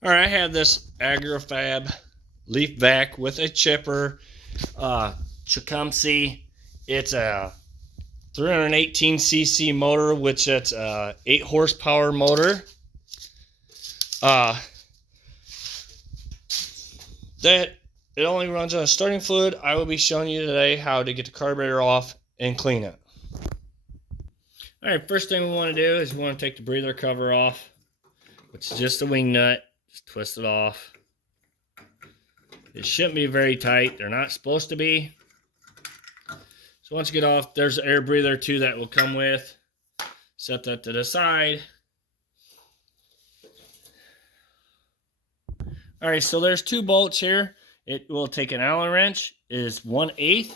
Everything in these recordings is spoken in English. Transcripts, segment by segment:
All right, I have this agri-fab leaf vac with a chipper, Tecumseh. It's a 318cc motor, which it's a 8 horsepower motor. Uh, that it only runs on a starting fluid. I will be showing you today how to get the carburetor off and clean it. All right, first thing we want to do is we want to take the breather cover off, which is just the wing nut. Just twist it off. It shouldn't be very tight. They're not supposed to be. So once you get off, there's an air breather too that will come with. Set that to the side. All right, so there's 2 bolts here. It will take an Allen wrench, is 1/8.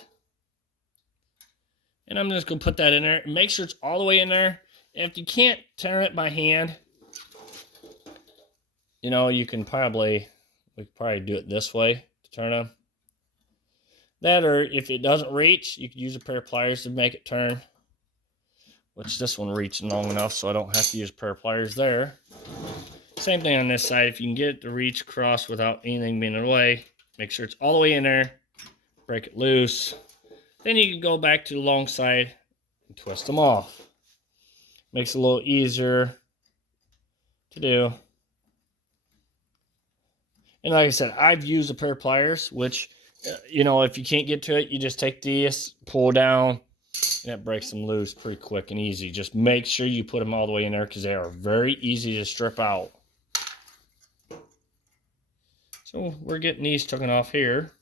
And I'm just gonna put that in there and make sure it's all the way in there. And if you can't turn it by hand, you know, you can probably, we could probably do it this way to turn them. That, or if it doesn't reach, you could use a pair of pliers to make it turn. Which this one reached long enough so I don't have to use a pair of pliers there. Same thing on this side. If you can get it to reach across without anything being in the way, make sure it's all the way in there. Break it loose. Then you can go back to the long side and twist them off. Makes it a little easier to do. And like I said, I've used a pair of pliers, which, you know, if you can't get to it, you just take these, pull down, and that breaks them loose pretty quick and easy. Just make sure you put them all the way in there because they are very easy to strip out. So we're getting these taken off here.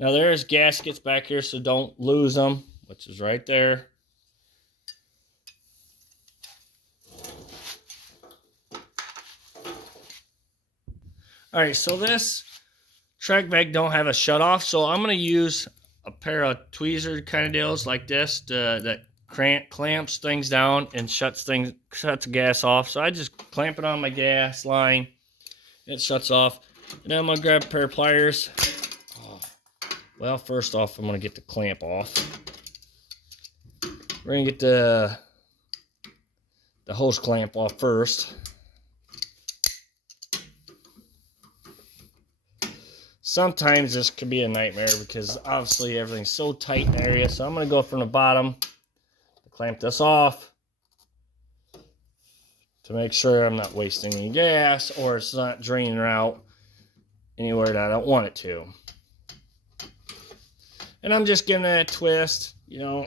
Now there's gaskets back here, so don't lose them, which is right there. All right, so this track bag don't have a shut off, so I'm gonna use a pair of tweezer kind of deals like this that clamps things down and shuts the gas off. So I just clamp it on my gas line, it shuts off, and then I'm gonna grab a pair of pliers. Well, first off, I'm gonna get the clamp off. We're gonna get the hose clamp off first. Sometimes this could be a nightmare because obviously everything's so tight in the area. So I'm going to go from the bottom to clamp this off to make sure I'm not wasting any gas or it's not draining out anywhere that I don't want it to. And I'm just giving it a twist, you know.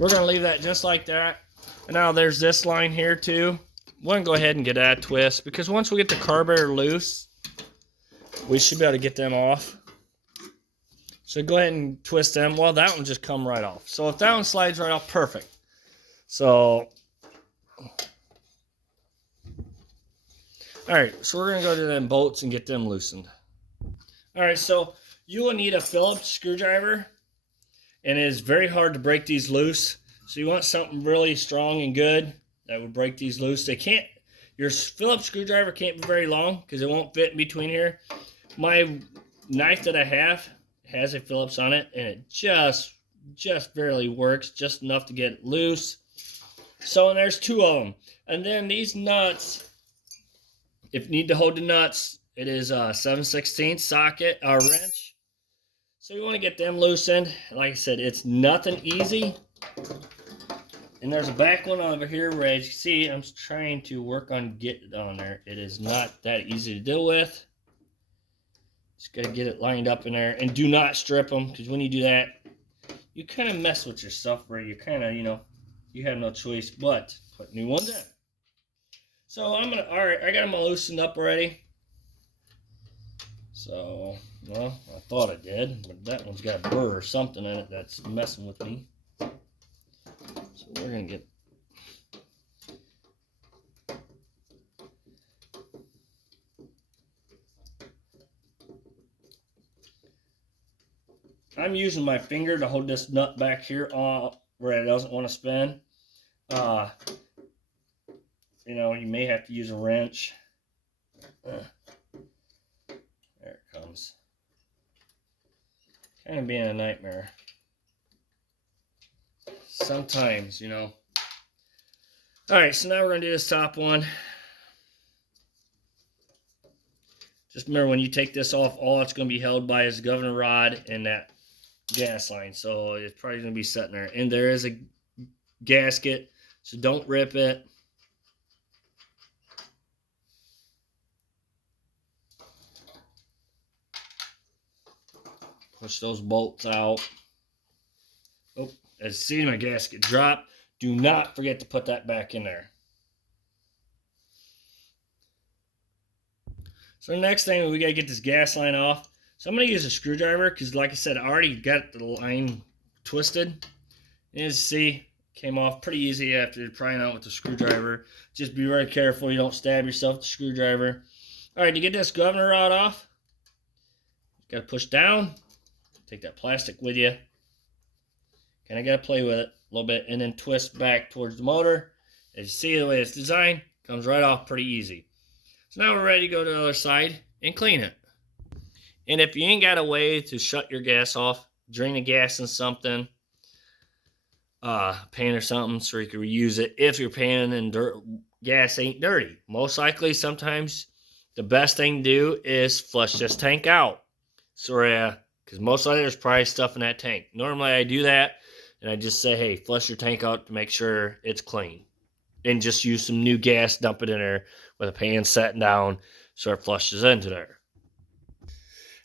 We're going to leave that just like that. And now there's this line here too. We're going to go ahead and get that twist because once we get the carburetor loose, we should be able to get them off. So go ahead and twist them. Well, that one just come right off. So if that one slides right off, perfect. So, all right, so we're going to go to them bolts and get them loosened. All right, so you will need a Phillips screwdriver, and it is very hard to break these loose. So you want something really strong and good that would break these loose. Your Phillips screwdriver can't be very long because it won't fit in between here. My knife that I have has a Phillips on it, and it just barely works, just enough to get it loose. So, and there's 2 of them. And then these nuts, if you need to hold the nuts, it is a 7/16 socket or wrench. So you want to get them loosened. Like I said, it's nothing easy. And there's a back one over here where, as you see, I'm trying to work on getting it on there. It is not that easy to deal with. Just got to get it lined up in there. And do not strip them, because when you do that, you kind of mess with yourself where you kind of, you know, you have no choice but put new ones in. So all right, I got them all loosened up already. So, well, I thought I did, but that one's got a burr or something in it that's messing with me. So we're going to get I'm using my finger to hold this nut back here where it doesn't want to spin. You know, you may have to use a wrench. There it comes. Kind of being a nightmare. sometimes, you know. All right, so now we're going to do this top one. Just remember, when you take this off, all it's going to be held by is the governor rod and that gas line. So it's probably going to be sitting there. And there is a gasket, so don't rip it. Push those bolts out. Oh, as you see my gasket drop, do not forget to put that back in there. So the next thing, we got to get this gas line off. So I'm going to use a screwdriver because, like I said, I already got the line twisted. And as you see, came off pretty easy after prying out with the screwdriver. Just be very careful you don't stab yourself with the screwdriver. All right, to get this governor rod off, you got to push down. Take that plastic with you. Kind of got to play with it a little bit and then twist back towards the motor. As you see the way it's designed, comes right off pretty easy. So now we're ready to go to the other side and clean it. And if you ain't got a way to shut your gas off, drain the gas in something, pan or something so you can reuse it if your pan and gas ain't dirty. Most likely, sometimes the best thing to do is flush this tank out. So because most likely there's probably stuff in that tank. Normally I do that and I just say, hey, flush your tank out to make sure it's clean. And just use some new gas, dump it in there with a pan setting down so it flushes into there.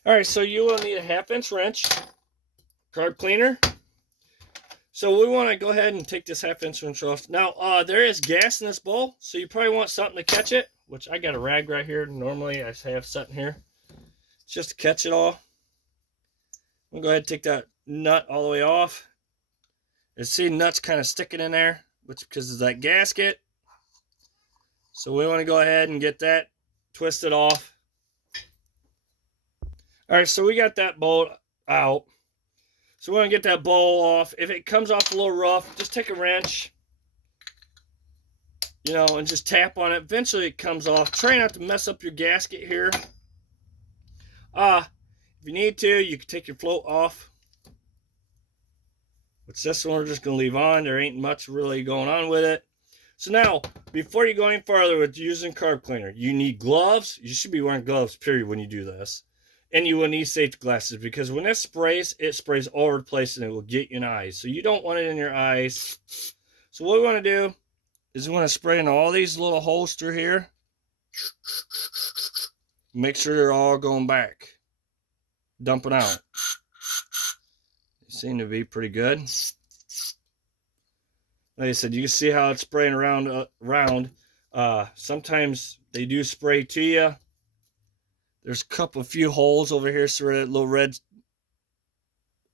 All right, so you will need a 1/2-inch wrench, carb cleaner. So we want to go ahead and take this 1/2-inch wrench off. Now, there is gas in this bowl, so you probably want something to catch it, which I got a rag right here. Normally I have sitting here. It's just to catch it all. I'm going to go ahead and take that nut all the way off. You see the nut's kind of sticking in there, which because of that gasket. So we want to go ahead and get that twisted off. All right, so we got that bolt out. So we want to get that bowl off. If it comes off a little rough, just take a wrench, you know, and just tap on it. Eventually it comes off. Try not to mess up your gasket here. If you need to, you can take your float off. Which this one we're just going to leave on. There ain't much really going on with it. So now, before you go any farther with using carb cleaner, you need gloves. You should be wearing gloves, period, when you do this. And you will need safety glasses because when it sprays all over the place and it will get you in the eyes. So you don't want it in your eyes. So what we want to do is we want to spray in all these little holes through here. Make sure they're all going back. Dumping out. They seem to be pretty good. Like I said, you can see how it's spraying around. Sometimes they do spray to you. There's a few holes over here, so where that little red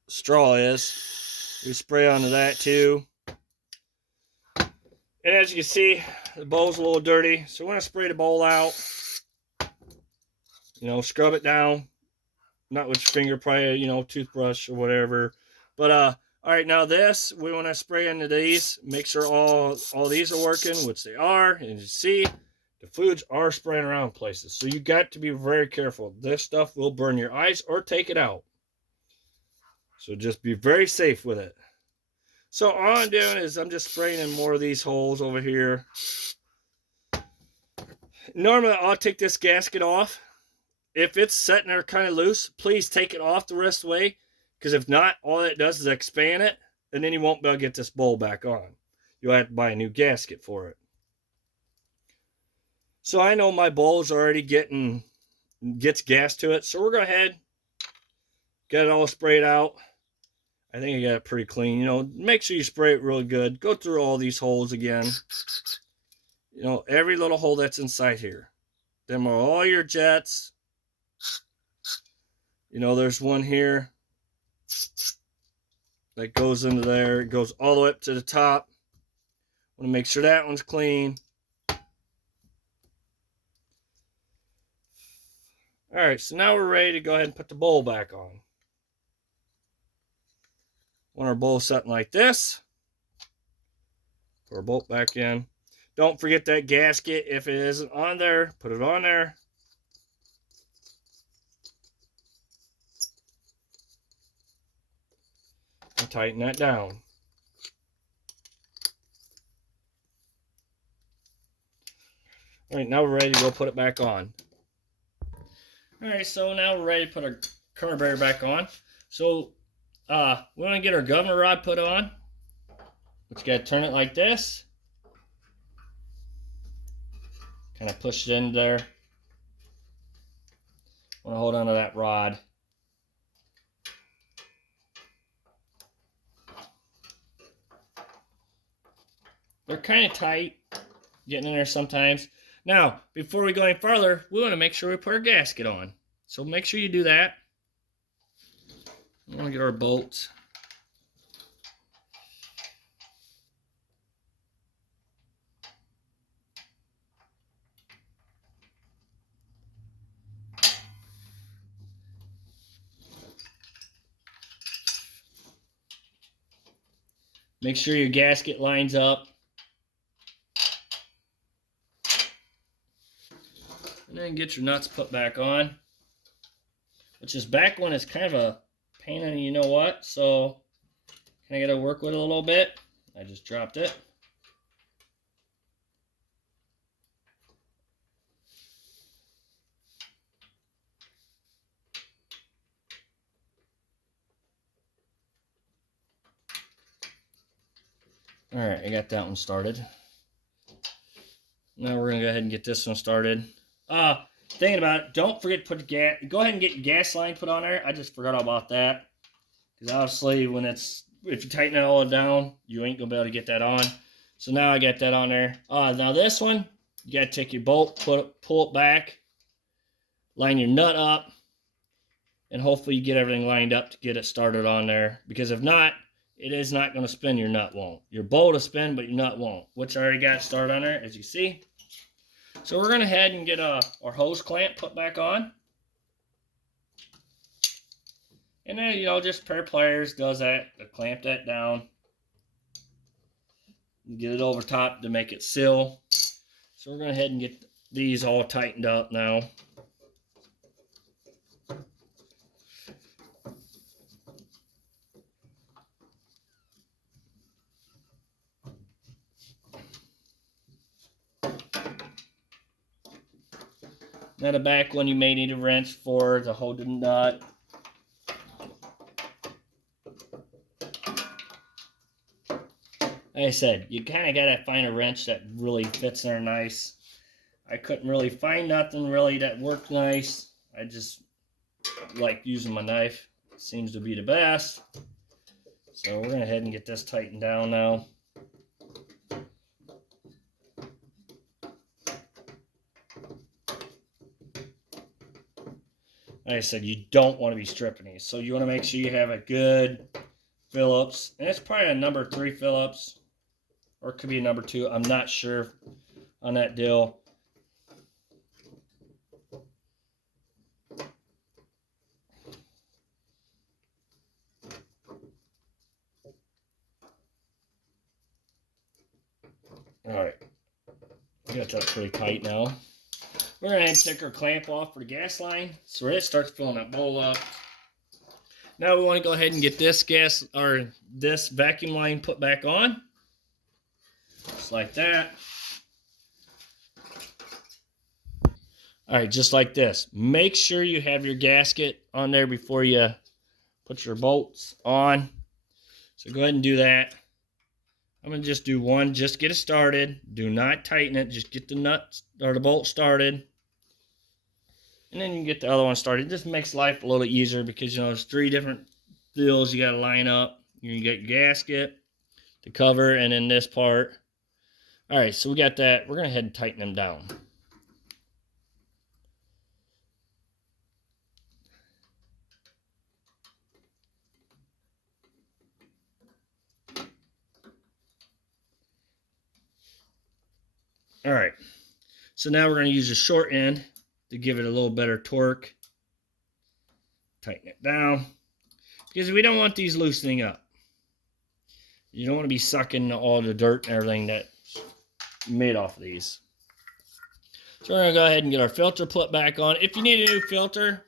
straw is. You spray onto that too. And as you can see, the bowl's a little dirty, so we're going to spray the bowl out. You know, scrub it down. Not with your finger, probably, you know, toothbrush or whatever. But, all right, now this, we want to spray into these. Make sure all these are working, which they are. And as you see, the fluids are spraying around places. So you got to be very careful. This stuff will burn your eyes or take it out. So just be very safe with it. So all I'm doing is I'm just spraying in more of these holes over here. Normally I'll take this gasket off. If it's sitting there kind of loose, please take it off the rest of the way. Because if not, all it does is expand it. And then you won't be able to get this bowl back on. You'll have to buy a new gasket for it. So I know my bowl's already gets gas to it. So we're going to go ahead, get it all sprayed out. I think I got it pretty clean. You know, make sure you spray it really good. Go through all these holes again. You know, every little hole that's inside here. Them are all your jets. You know, there's one here that goes into there. It goes all the way up to the top. Want to make sure that one's clean. All right, so now we're ready to go ahead and put the bowl back on. Want our bowl something like this. Put our bolt back in. Don't forget that gasket. If it isn't on there, put it on there. And tighten that down. All right, now we're ready to go put it back on. All right, so now we're ready to put our carburetor back on. So we want to get our governor rod put on. But you got to turn it like this. Kind of push it in there. Want to hold on to that rod. They're kind of tight, getting in there sometimes. Now, before we go any farther, we want to make sure we put our gasket on. So make sure you do that. We want to get our bolts. Make sure your gasket lines up. And then get your nuts put back on. Which is back one is kind of a pain in you know what, so I gotta work with it a little bit. I just dropped it. Alright, I got that one started. Now we're gonna go ahead and get this one started. Thinking about it, don't forget to put the gas. Go ahead and get your gas line put on there. I just forgot about that. Because obviously if you tighten it all down, you ain't gonna be able to get that on. So now I got that on there. Now this one, you gotta take your bolt, pull it back, line your nut up, and hopefully you get everything lined up to get it started on there. Because if not, it is not gonna spin, your nut won't. Your bolt will spin, but your nut won't. Which I already got started on there, as you see. So we're gonna head and get our hose clamp put back on. And then, just a pair of pliers does that, to clamp that down. Get it over top to make it seal. So we're going to head and get these all tightened up now. Now the back one you may need a wrench for to hold the nut. Like I said, you kind of got to find a wrench that really fits there nice. I couldn't really find nothing really that worked nice. I just like using my knife. It seems to be the best. So we're going to head and get this tightened down now. Like I said, you don't want to be stripping these. So you want to make sure you have a good Phillips. And it's probably a number 3 Phillips. Or it could be a number 2. I'm not sure on that deal. Alright. We got that pretty tight now. We're going to take our clamp off for the gas line. So it starts filling that bowl up. Now we want to go ahead and get this this vacuum line put back on. Just like that. Alright, just like this. Make sure you have your gasket on there before you put your bolts on. So go ahead and do that. I'm going to just do one, just get it started. Do not tighten it, just get the nuts or the bolt started. And then you can get the other one started. It just makes life a little easier because, there's 3 different fills you got to line up. You get your gasket, the cover, and then this part. All right, so we got that. We're going to head and tighten them down. All right, so now we're going to use the short end to give it a little better torque. Tighten it down because we don't want these loosening up. You don't want to be sucking all the dirt and everything that's made off of these. So we're going to go ahead and get our filter put back on. If you need a new filter,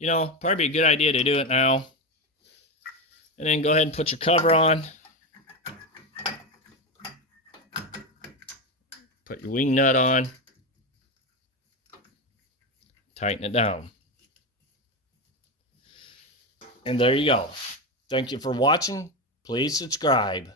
probably a good idea to do it now. And then go ahead and put your cover on. Put your wing nut on. tighten it down. And there you go. Thank you for watching. Please subscribe.